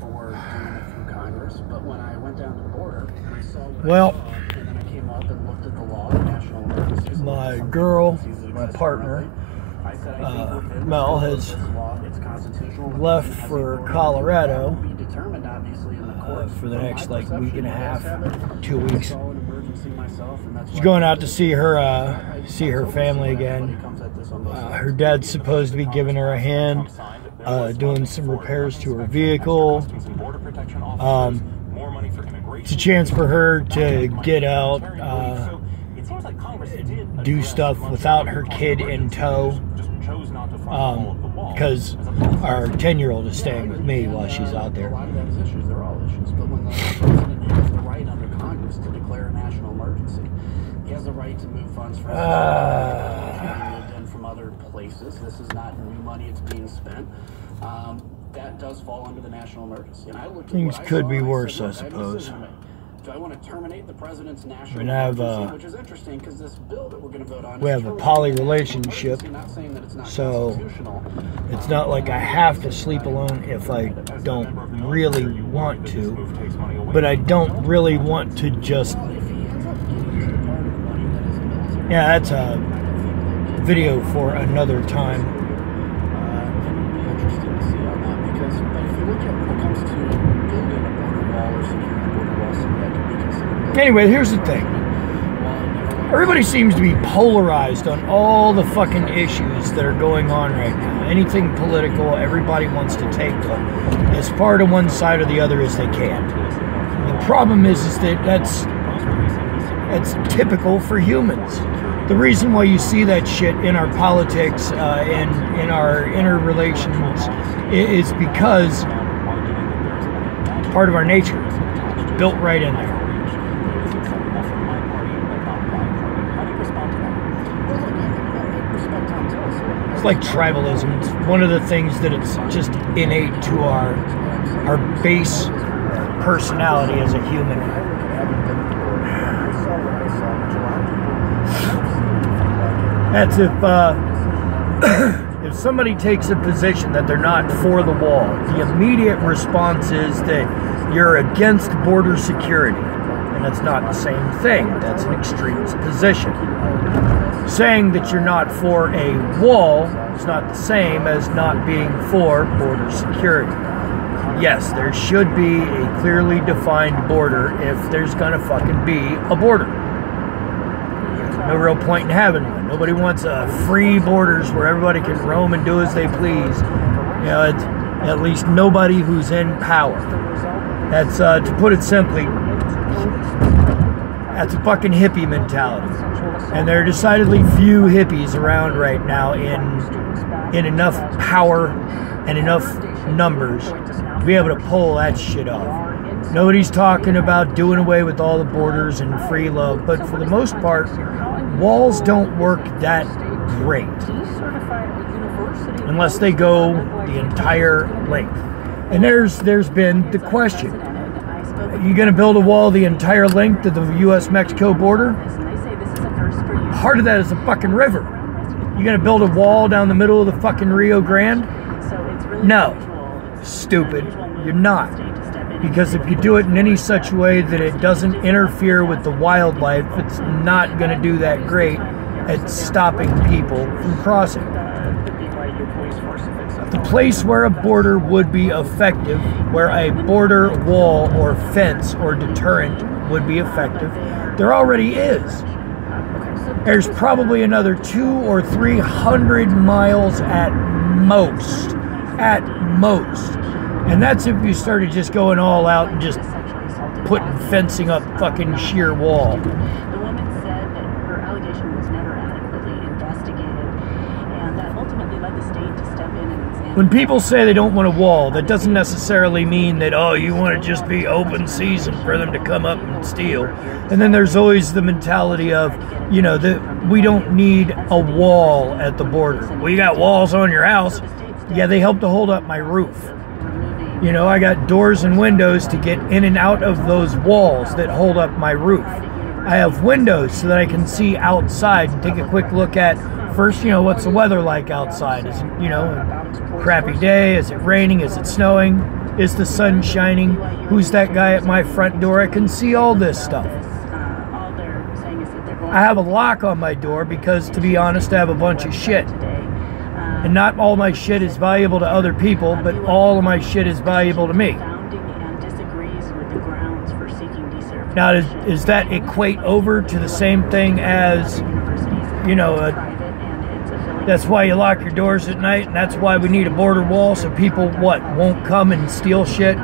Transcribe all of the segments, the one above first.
for doing it through Congress, but when I went down to the border and I saw what well, I saw, and then I came up and looked at the law, the national emergency. my girl, my partner, Mel, has left for Colorado for the next like week and a half, 2 weeks. She's going out to see her family again. Her dad's supposed to be giving her a hand, doing some repairs to her vehicle. It's a chance for her to get out, do stuff without her kid in tow, because our 10-year-old is staying with me while she's out there. To move funds from other places. This is not new money, it's being spent. That does fall under the national emergency. And I looked at things could be worse, I suppose. Do I want to terminate the president's national emergency? Which is interesting because this bill that we're going to vote on, we have a poly relationship, so it's not like I have to sleep alone if I don't really want to, but I don't really want to just. Yeah, that's a video for another time. Interesting to see on that because if you look at when it comes to building a border wall or securing a border wall, something that can be considered. Anyway, here's the thing. Everybody seems to be polarized on all the fucking issues that are going on right now. Anything political, everybody wants to take as far to one side or the other as they can. The problem is that that's typical for humans. The reason why you see that shit in our politics and in our interrelations is because it's part of our nature. It's built right in there. It's like tribalism. It's one of the things that it's just innate to our base personality as a human. That's if somebody takes a position that they're not for the wall, the immediate response is that you're against border security. And that's not the same thing. That's an extremist position. Saying that you're not for a wall is not the same as not being for border security. Yes, there should be a clearly defined border if there's gonna fucking be a border. No real point in having one. Nobody wants free borders where everybody can roam and do as they please. You know, it's at least nobody who's in power. That's, to put it simply, that's a fucking hippie mentality. And there are decidedly few hippies around right now in enough power and enough numbers to be able to pull that shit off. Nobody's talking about doing away with all the borders and free love, but for the most part, walls don't work that great unless they go the entire length. And there's been the question, are you going to build a wall the entire length of the U.S.-Mexico border? Part of that is a fucking river. You going to build a wall down the middle of the fucking Rio Grande? No. Stupid. You're not. Because if you do it in any such way that it doesn't interfere with the wildlife, it's not going to do that great at stopping people from crossing. The place where a border would be effective, where a border wall or fence or deterrent would be effective, there already is. There's probably another 200 or 300 miles at most. At most. And that's if you started just going all out and just putting fencing up fucking sheer wall. The woman said that her allegation was never adequately investigated, and that ultimately led the state to step in and examine. When people say they don't want a wall, that doesn't necessarily mean that, oh, you want to just be open season for them to come up and steal. And then there's always the mentality of, you know, that we don't need a wall at the border. Well, you got walls on your house. Yeah, they help to hold up my roof. You know, I got doors and windows to get in and out of those walls that hold up my roof. I have windows so that I can see outside and take a quick look at, first, you know, what's the weather like outside? Is it, you know, a crappy day? Is it raining? Is it snowing? Is the sun shining? Who's that guy at my front door? I can see all this stuff. I have a lock on my door because, to be honest, I have a bunch of shit. And not all my shit is valuable to other people, but all of my shit is valuable to me. Now, does that equate over to the same thing as, you know, that's why you lock your doors at night, and that's why we need a border wall so people, what, won't come and steal shit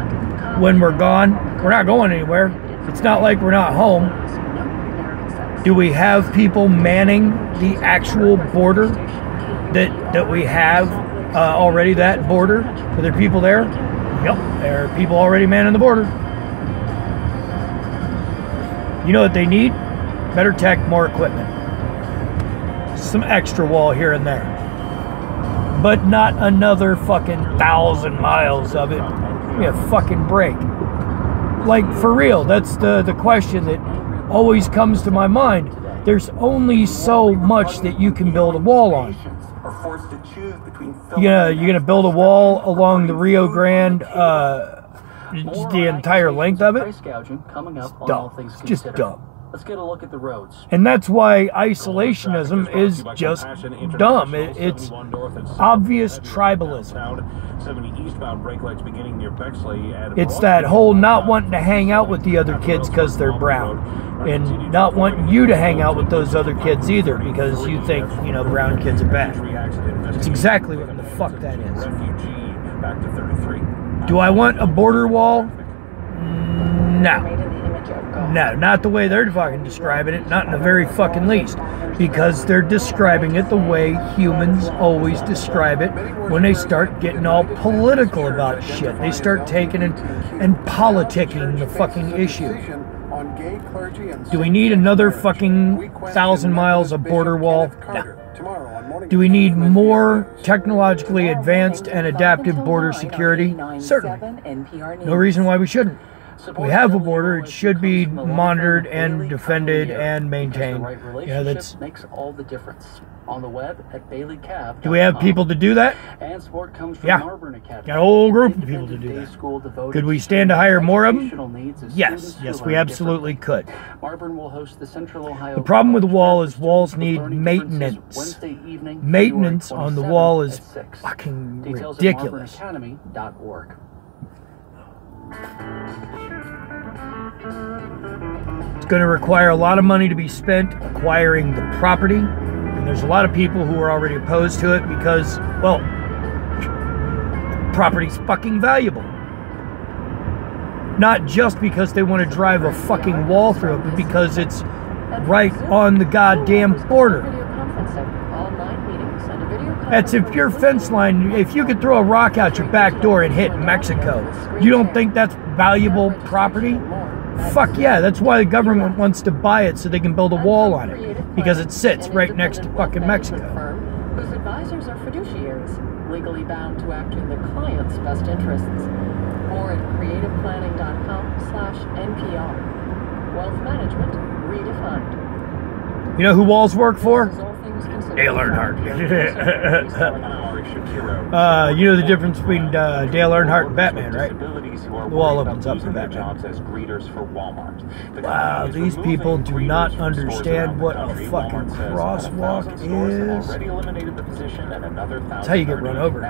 when we're gone? We're not going anywhere. It's not like we're not home. Do we have people manning the actual border that we have already, that border? Are there people there? Yep, there are people already manning the border. You know what they need? Better tech, more equipment. Some extra wall here and there. But not another fucking 1,000 miles of it. Give me a fucking break. Like, for real, that's the question that always comes to my mind. There's only so much that you can build a wall on. You're gonna build a wall along the Rio Grande, the entire length of it? It's dumb. It's just dumb. Let's get a look at the roads. And that's why isolationism is just dumb. It's obvious tribalism. It's that whole not wanting to hang out with the other kids because they're brown, and not wanting you to hang out with those other kids either because you think, you know, brown kids are bad. It's exactly what the fuck that is. Do I want a border wall? No. No, not the way they're fucking describing it, not in the very fucking least. Because they're describing it the way humans always describe it when they start getting all political about shit. They start taking and politicking the fucking issue. Do we need another fucking 1,000 miles of border wall? No. Do we need more technologically advanced and adaptive border security? Certainly. No reason why we shouldn't. We have a border. It should be monitored and defended and maintained. Yeah, that's makes all the difference. On the web at BaileyCab. Do we have people to do that? And support comes from Yeah. Got a whole group of people to do that. Could we stand to hire more of them? Yes. Yes, we absolutely could. The problem with the wall is walls need maintenance. Maintenance on the wall is fucking ridiculous. It's going to require a lot of money to be spent acquiring the property, and there's a lot of people who are already opposed to it because, well, property's fucking valuable. Not just because they want to drive a fucking wall through it, but because it's right on the goddamn border. That's if your fence line, if you could throw a rock out your back door and hit Mexico, you don't think that's valuable property? Fuck yeah, that's why the government wants to buy it so they can build a wall on it, because it sits right next to fucking Mexico. Whose advisors are fiduciaries, legally bound to act in the client's best interests. More at creativeplanning.com/NPR. Wealth management redefined. You know who walls work for? Dale Earnhardt. You know the difference between Dale Earnhardt and Batman, right? The wall opens up for Batman. Wow, these people do not understand what a fucking crosswalk is. That's how you get run over.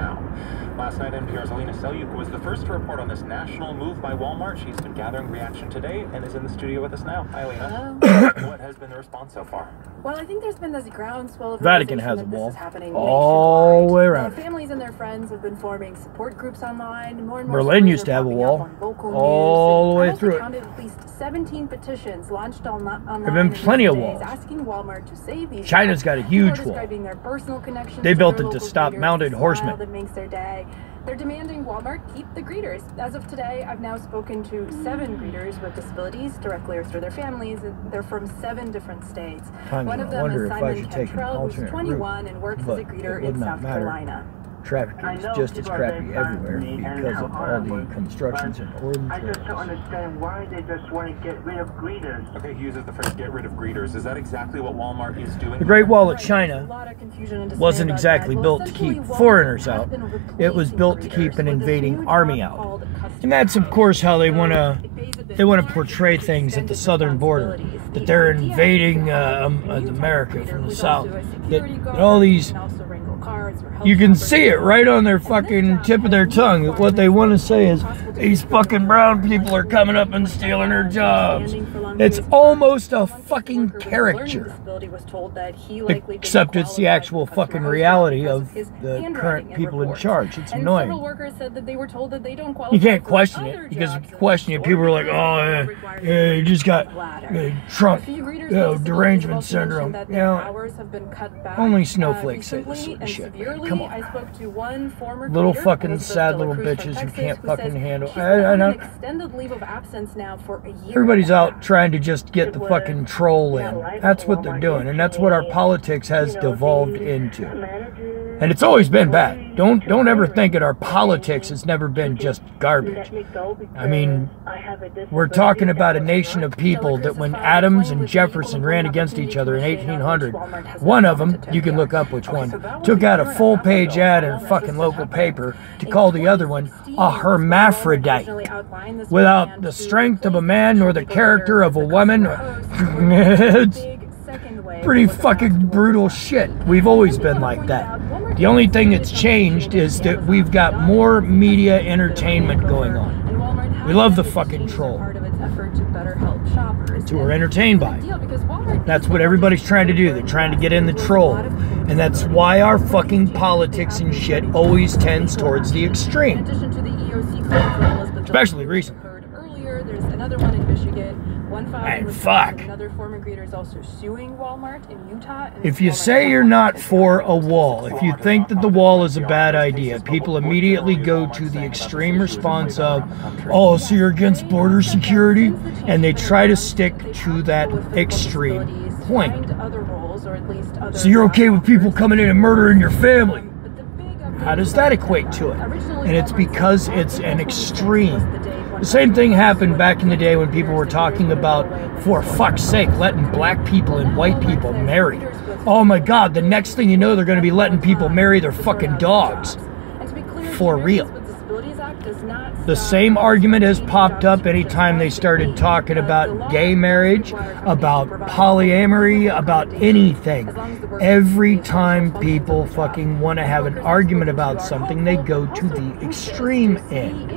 Last night, NPR's Alina Selyuk was the first to report on this national move by Walmart. She's been gathering reaction today and is in the studio with us now. Hi, Alina. What has been the response so far? Well, I think there's been this groundswell of Vatican has a wall all the way around. Families and their friends have been forming support groups online. More and more Berlin used to have a wall all the way through it. At least 17 petitions launched online. There have been plenty of walls. Asking Walmart to save these. China's got a huge wall. Their personal connections they built it to local stop greeters, mounted the horsemen. That makes their day. They're demanding Walmart keep the greeters. As of today, I've now spoken to 7 greeters with disabilities, directly or through their families. They're from 7 different states. One of them is Simon Cantrell, who's 21 and works as a greeter in South Carolina. traffic is just as crappy everywhere because of all the constructions and urban I just don't trails. understand why they just want to get rid of greeters. Okay, he uses the phrase "get rid of greeters." Is that exactly what Walmart is doing? The Great Wall of A China lot of confusion and dismay wasn't about exactly that. built to Essentially, keep Walmart foreigners has out. been It was replacing built to greeters keep an with this invading new army job out. called customer And that's, of course, how they want to service. they want to portray things at the southern border, that they're invading America from the south. That all these, you can see it right on their fucking tip of their tongue. That what they want to say is, these fucking brown people are coming up and stealing our jobs. It's almost a fucking caricature. Except it's the actual fucking reality of the current people in charge. It's annoying. You can't question it, because if you question it, people are like, oh, you just got Trump derangement syndrome. You know, only snowflakes say this sort of shit. Come on. Little fucking sad little bitches who can't fucking handle. I don't. Everybody's out trying to just get the fucking troll in. That's what they're doing, and that's what our politics has devolved into. And it's always been bad. Don't ever think that our politics has never been just garbage. I mean, we're talking about a nation of people that when Adams and Jefferson ran against each other in 1800, one of them, you can look up which one, took out a full-page ad in a fucking local paper to call the other one a hermaphrodite. Without the strength of a man nor the character of a woman. It's pretty fucking brutal shit. We've always been like that. The only thing that's changed is that we've got more media entertainment going on. We love the fucking troll. So we're entertained by it. That's what everybody's trying to do. They're trying to get in the troll. And that's why our fucking politics and shit always tends towards the extreme. Especially recently. There's another one in Michigan. And fuck. Another former greeter is also suing Walmart in Utah. If you say you're not for a wall, if you think that the wall is a bad idea, people immediately go to the extreme response of, oh, so you're against border security? And they try to stick to that extreme point. So you're okay with people coming in and murdering your family? How does that equate to it? And it's because it's an extreme. The same thing happened back in the day when people were talking about, for fuck's sake, letting black people and white people marry. Oh my God, the next thing you know, they're going to be letting people marry their fucking dogs. For real. The same argument has popped up anytime they started talking about gay marriage, about polyamory, about anything. Every time people fucking want to have an argument about something, they go to the extreme end.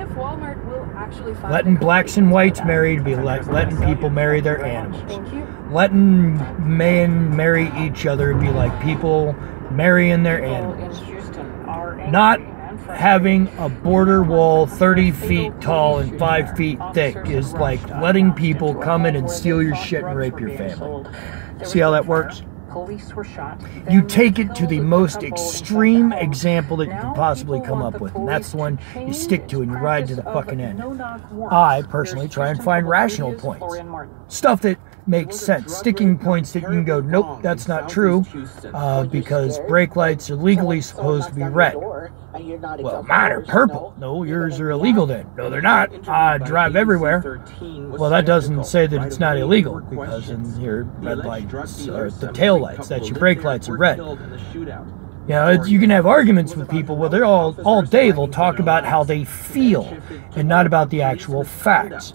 Letting blacks and whites marry to be like letting people marry their animals. Letting men marry each other be like people marrying their animals. Not having a border wall 30 feet tall and 5 feet thick is like letting people come in and steal your shit and rape your family. See how that works? You take it to the most extreme example that you can possibly come up with, and that's the one you stick to and you ride to the fucking end. I personally try and find rational points. Stuff that makes sense. Sticking points that you can go, nope, that's not true, because brake lights are legally supposed to be red. Well, mine are purple. No, yours are illegal then. No, they're not. I drive everywhere. Well, that doesn't say that it's not illegal, because in your red lights are the tail lights. That's your brake lights are red. You know, you can have arguments with people where they're all day they'll talk about how they feel and not about the actual facts.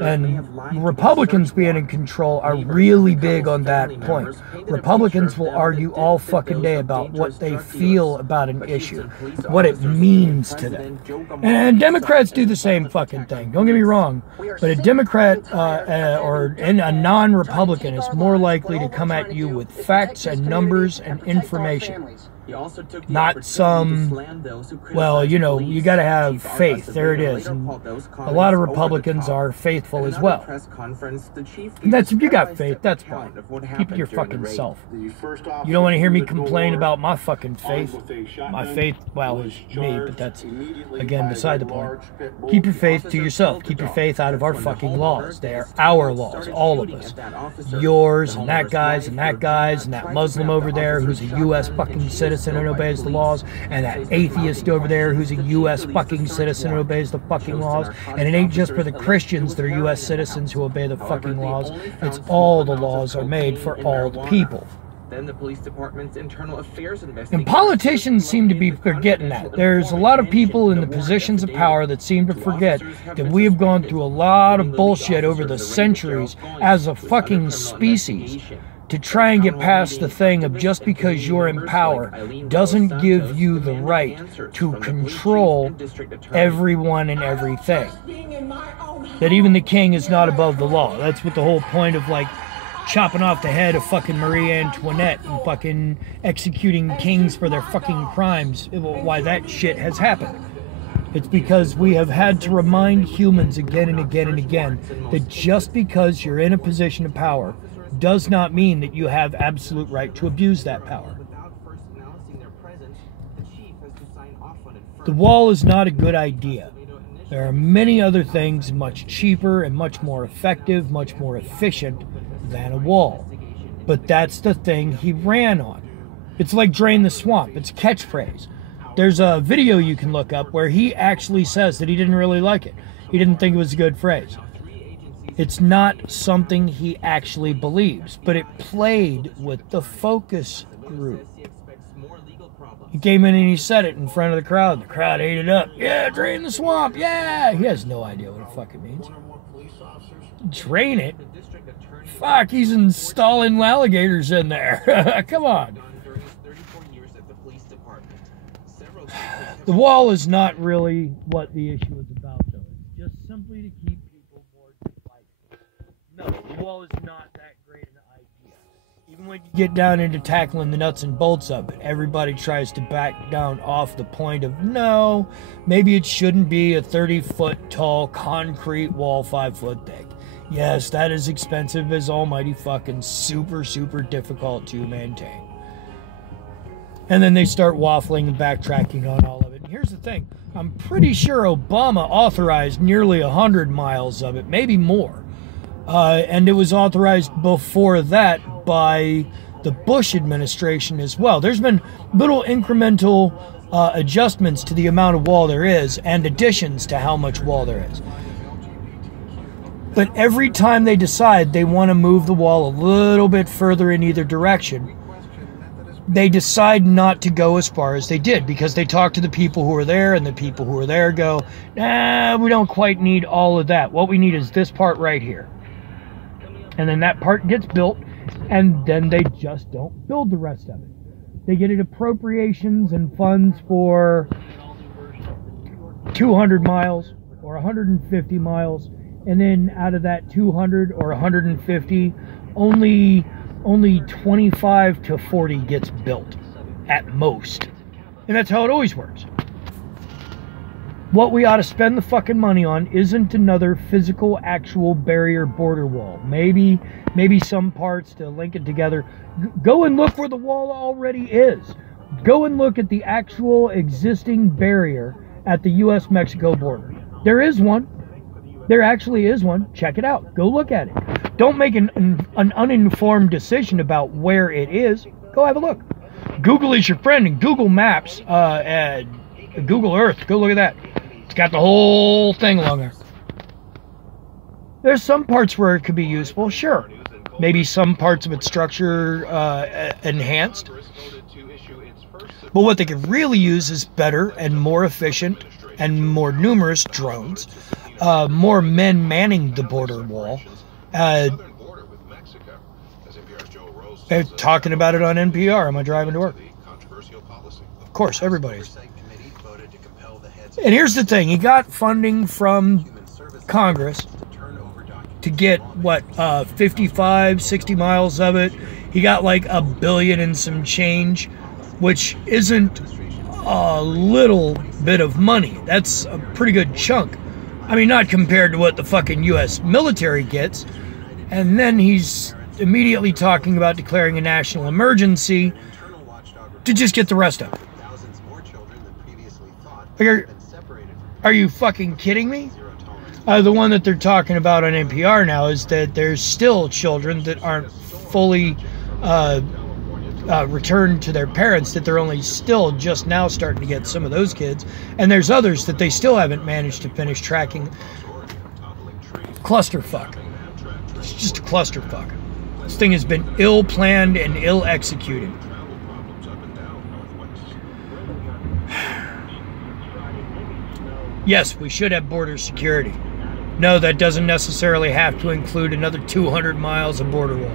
And Republicans being in control are really big on that point. Republicans will argue all fucking day about what they feel about an issue, what it means to them. And Democrats do the same fucking thing. Don't get me wrong, but a Democrat or a non-Republican is more likely to come at you with facts and numbers and information. Not some, well, you know, you got to have faith. There it is. And a lot of Republicans are faithful as well. That's, if you got faith, that's fine. Keep it your fucking self. You don't want to hear me complain about my fucking faith. My faith, well, is me, but that's, again, beside the point. Keep your faith to yourself. Keep your faith out of our fucking laws. They are our laws, all of us. Yours and that guy's and that guy's and that Muslim over there who's a U.S. fucking citizen. citizen and obeys the laws, and that atheist over there who's a U.S. fucking citizen and obeys the fucking laws. And it ain't just for the Christians that are U.S. citizens who obey the fucking laws. It's all the laws are made for all the people. Then the police department's internal affairs And politicians seem to be forgetting that. There's a lot of people in the positions of power that seem to forget that we have gone through a lot of bullshit over the centuries as a fucking species to try and get past the thing of just because you're in power doesn't give you the right to control everyone and everything. That even the king is not above the law. That's what the whole point of, like, chopping off the head of fucking Marie Antoinette and fucking executing kings for their fucking crimes, why that shit has happened. It's because we have had to remind humans again and again and again that just because you're in a position of power does not mean that you have absolute right to abuse that power. The wall is not a good idea. There are many other things much cheaper and much more effective, much more efficient than a wall. But that's the thing he ran on. It's like drain the swamp. It's a catchphrase. There's a video you can look up where he actually says that he didn't really like it. He didn't think it was a good phrase. It's not something he actually believes, but it played with the focus group. He came in and he said it in front of the crowd. The crowd ate it up. Yeah, drain the swamp. Yeah. He has no idea what the fuck it means. Drain it? Fuck, he's installing alligators in there. Come on. The wall is not really what the issue is about, though. It's just simply to keep people more divided. No, the wall is not that great an idea. Even when you get down into tackling the nuts and bolts of it, everybody tries to back down off the point of, no, maybe it shouldn't be a 30-foot tall concrete wall 5 foot thick. Yes, that is expensive as almighty fucking super, super difficult to maintain. And then they start waffling and backtracking on all of it. And here's the thing. I'm pretty sure Obama authorized nearly 100 miles of it, maybe more. And it was authorized before that by the Bush administration as well. There's been little incremental adjustments to the amount of wall there is and additions to how much wall there is. But every time they decide they want to move the wall a little bit further in either direction, they decide not to go as far as they did because they talk to the people who are there, and the people who are there go, nah, we don't quite need all of that. What we need is this part right here. And then that part gets built, and then they just don't build the rest of it. They get it appropriations and funds for 200 miles or 150 miles. And then out of that 200 or 150, only 25 to 40 gets built at most. And that's how it always works. What we ought to spend the fucking money on isn't another physical, actual barrier border wall. Maybe some parts to link it together. Go and look where the wall already is. Go and look at the actual existing barrier at the U.S.-Mexico border. There is one. There actually is one. Check it out. Go look at it. Don't make an uninformed decision about where it is. Go have a look. Google is your friend, and Google Maps, Google Earth. Go look at that. It's got the whole thing along there. There's some parts where it could be useful, sure. Maybe some parts of its structure enhanced. But what they could really use is better and more efficient and more numerous drones. More men manning the border wall. They're talking about it on NPR. Am I driving to work? Of course, everybody's. And here's the thing. He got funding from Congress to get, 55, 60 miles of it. He got like $1 billion and some change, which isn't a little bit of money. That's a pretty good chunk. I mean, not compared to what the fucking U.S. military gets. And then he's immediately talking about declaring a national emergency to just get the rest of it. Are you fucking kidding me? The one that they're talking about on NPR now is that there's still children that aren't fully return to their parents, that they're only still just now starting to get some of those kids, and there's others that they still haven't managed to finish tracking. Clusterfuck. It's just a clusterfuck. This thing has been ill-planned and ill-executed. Yes, we should have border security. No, that doesn't necessarily have to include another 200 miles of border wall.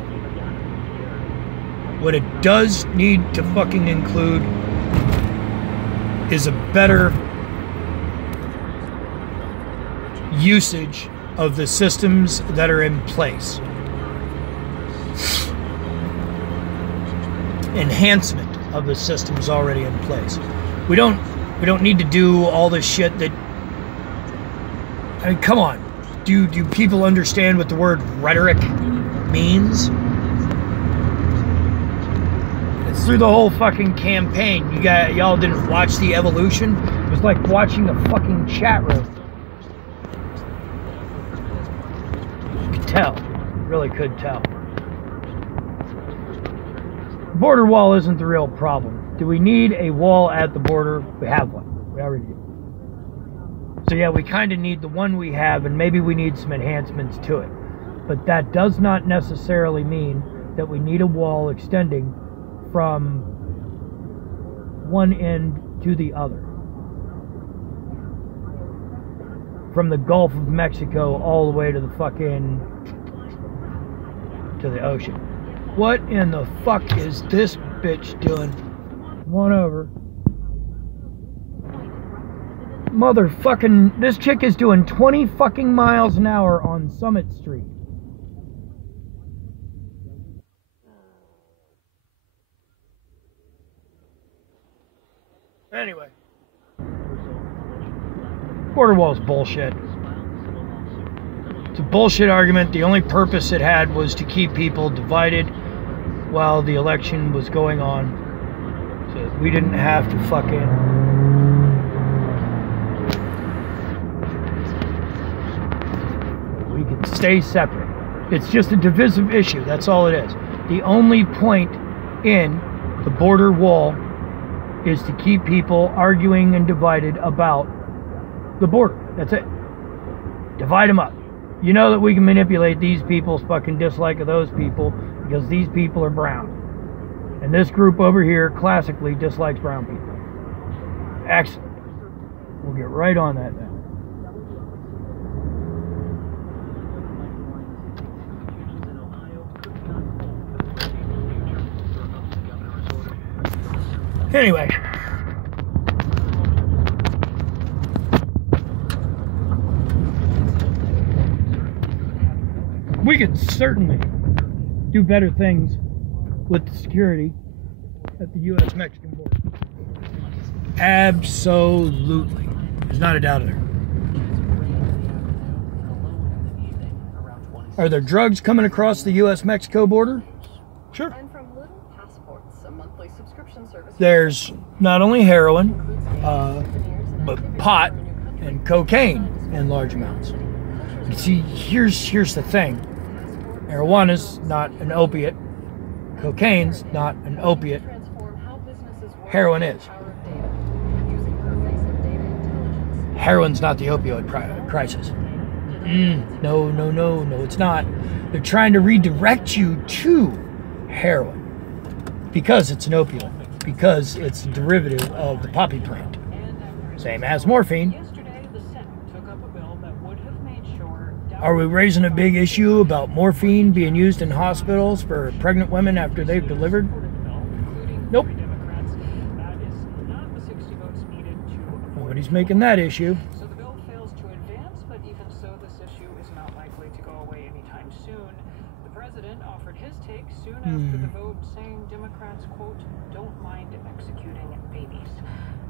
What it does need to fucking include is a better usage of the systems that are in place. Enhancement of the systems already in place. We don't need to do all this shit that, I mean, come on. Do people understand what the word rhetoric means? It's through the whole fucking campaign. Y'all didn't watch the evolution? It was like watching a fucking chat room. You could tell. Really could tell. Border wall isn't the real problem. Do we need a wall at the border? We have one. We already do. So yeah, we kind of need the one we have, and maybe we need some enhancements to it. But that does not necessarily mean that we need a wall extending from one end to the other. From the Gulf of Mexico all the way to the fucking, to the ocean. What in the fuck is this bitch doing? Come on over. Motherfucking, this chick is doing 20 fucking miles an hour on Summit Street. Anyway. Border wall's bullshit. It's a bullshit argument. The only purpose it had was to keep people divided while the election was going on. So that we didn't have to fucking... We could stay separate. It's just a divisive issue. That's all it is. The only point in the border wall is to keep people arguing and divided about the border. That's it. Divide them up. You know that we can manipulate these people's fucking dislike of those people because these people are brown. And this group over here classically dislikes brown people. Excellent. We'll get right on that then. Anyway. We could certainly do better things with the security at the U.S.-Mexican border. Absolutely. There's not a doubt there. Are there drugs coming across the U.S.-Mexico border? Sure. There's not only heroin, but pot and cocaine in large amounts. You see, here's the thing. Marijuana's not an opiate. Cocaine's not an opiate. Heroin is. Heroin's not the opioid crisis. No, it's not. They're trying to redirect you to heroin because it's an opioid, because it's a derivative of the poppy plant. Same as morphine. Are we raising a big issue about morphine being used in hospitals for pregnant women after they've delivered? Nope. Nobody's making that issue. So the bill fails to advance, but even so, this issue is not likely to go away anytime soon. The president offered his take soon after the vote, saying Democrats, quote, don't mind executing babies.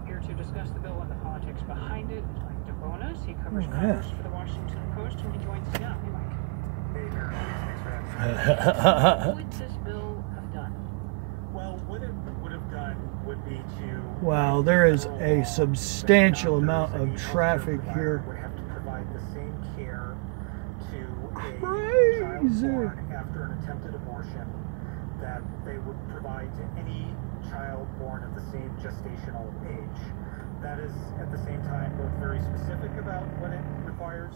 Here to discuss the bill and the politics behind it, Mike DeBonis. He covers Congress for the Washington Post, and he joins us now. Hey, Mike. Hey, Mary. Thanks for having me. What would this bill have done? Well, what it would have done would be to... Wow, there is a substantial amount of traffic here. Would have to provide the same care to a child born after an attempted abortion that they would provide to any child born at the same gestational age. That is, at the same time, both very specific about what it requires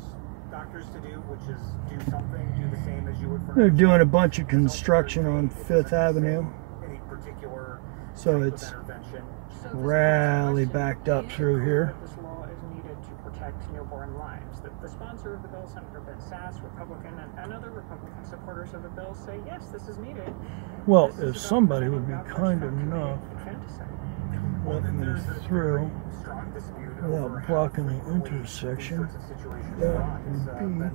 doctors to do, which is do something, do the same as you would for... They're doing a bunch of construction on 5th Avenue. Any particular So it's rally backed up through here. This law is needed to protect newborn lives. The sponsor of the bill, Senator Ben Sasse, Republican, and other Republican supporters of the bill say, yes, this is needed. Well, if somebody would be kind enough let me through without blocking the intersection, that would be...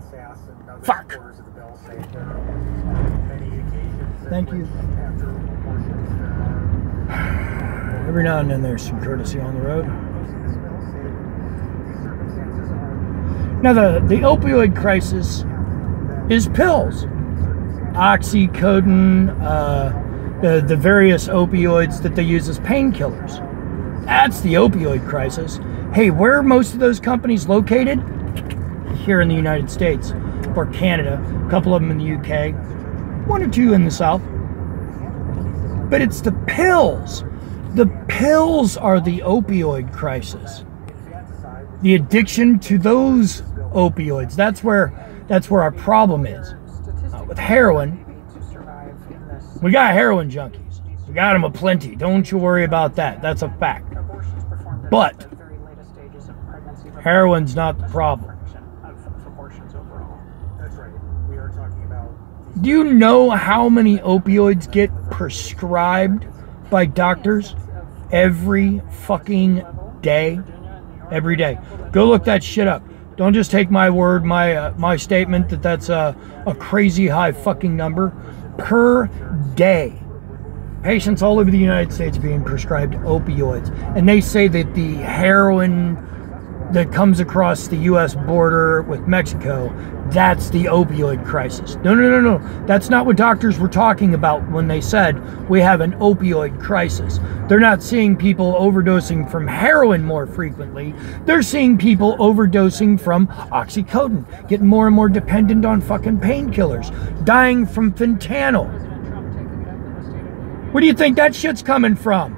Fuck! Thank you. Every now and then there's some courtesy on the road. Now the opioid crisis is pills. Oxycodone, the various opioids that they use as painkillers. That's the opioid crisis. Hey, where are most of those companies located? Here in the United States or Canada. A couple of them in the UK. 1 or 2 in the South. But it's the pills. The pills are the opioid crisis. The addiction to those opioids. That's where our problem is. With heroin, we got heroin junkies. We got them aplenty. Don't you worry about that. That's a fact. But heroin's not the problem. Do you know how many opioids get prescribed by doctors every fucking day? Every day. Go look that shit up. Don't just take my word, my statement that that's a crazy high fucking number. Per day. Patients all over the United States being prescribed opioids. And they say that the heroin that comes across the U.S. border with Mexico, that's the opioid crisis. No. That's not what doctors were talking about when they said we have an opioid crisis. They're not seeing people overdosing from heroin more frequently. They're seeing people overdosing from oxycodone, getting more and more dependent on fucking painkillers, dying from fentanyl. Where do you think that shit's coming from?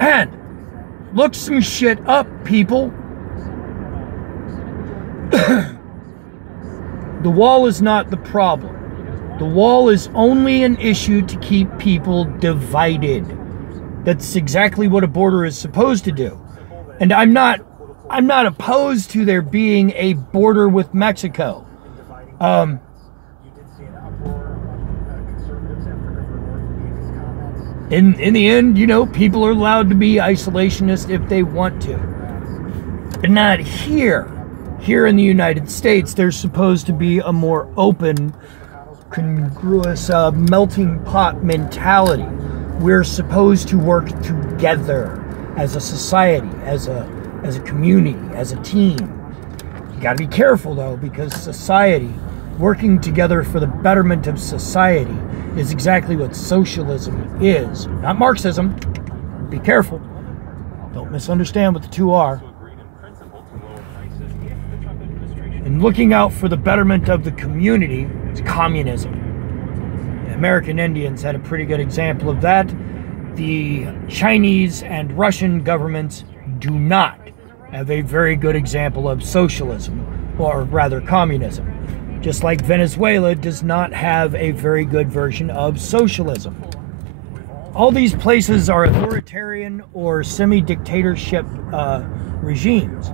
And look some shit up, people. The wall is not the problem. The wall is only an issue to keep people divided. That's exactly what a border is supposed to do. And I'm not opposed to there being a border with Mexico. In the end, you know, people are allowed to be isolationist if they want to. But not here. Here in the United States, there's supposed to be a more open, congruous, melting pot mentality. We're supposed to work together as a society, as a community, as a team. You gotta be careful though, because society, working together for the betterment of society, is exactly what socialism is. Not Marxism. Be careful. Don't misunderstand what the two are. And looking out for the betterment of the community is communism. The American Indians had a pretty good example of that. The Chinese and Russian governments do not have a very good example of socialism, or rather communism. Just like Venezuela does not have a very good version of socialism. All these places are authoritarian or semi-dictatorship regimes.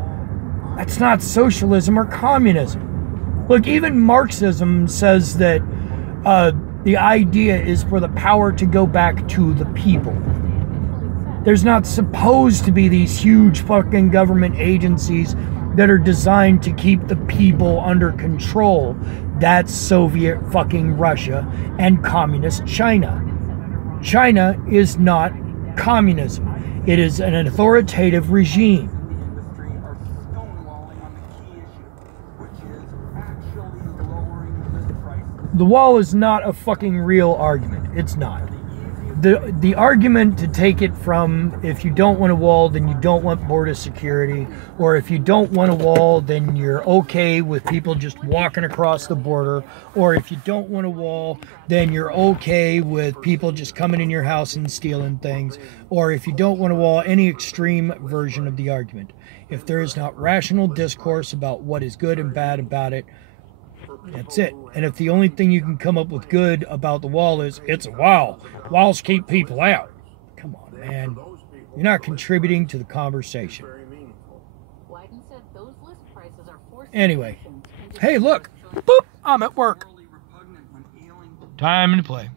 That's not socialism or communism. Look, even Marxism says that the idea is for the power to go back to the people. There's not supposed to be these huge fucking government agencies that are designed to keep the people under control. That's Soviet fucking Russia and communist China. China is not communism. It is an authoritative regime. The wall is not a fucking real argument. It's not. the argument to take it from, if you don't want a wall, then you don't want border security, or if you don't want a wall, then you're okay with people just walking across the border, or if you don't want a wall, then you're okay with people just coming in your house and stealing things, or if you don't want a wall, any extreme version of the argument. If there is not rational discourse about what is good and bad about it, that's it. And if the only thing you can come up with good about the wall is it's a wall, walls keep people out. Come on, man. You're not contributing to the conversation. Anyway, hey, look. Boop, I'm at work. Time to play.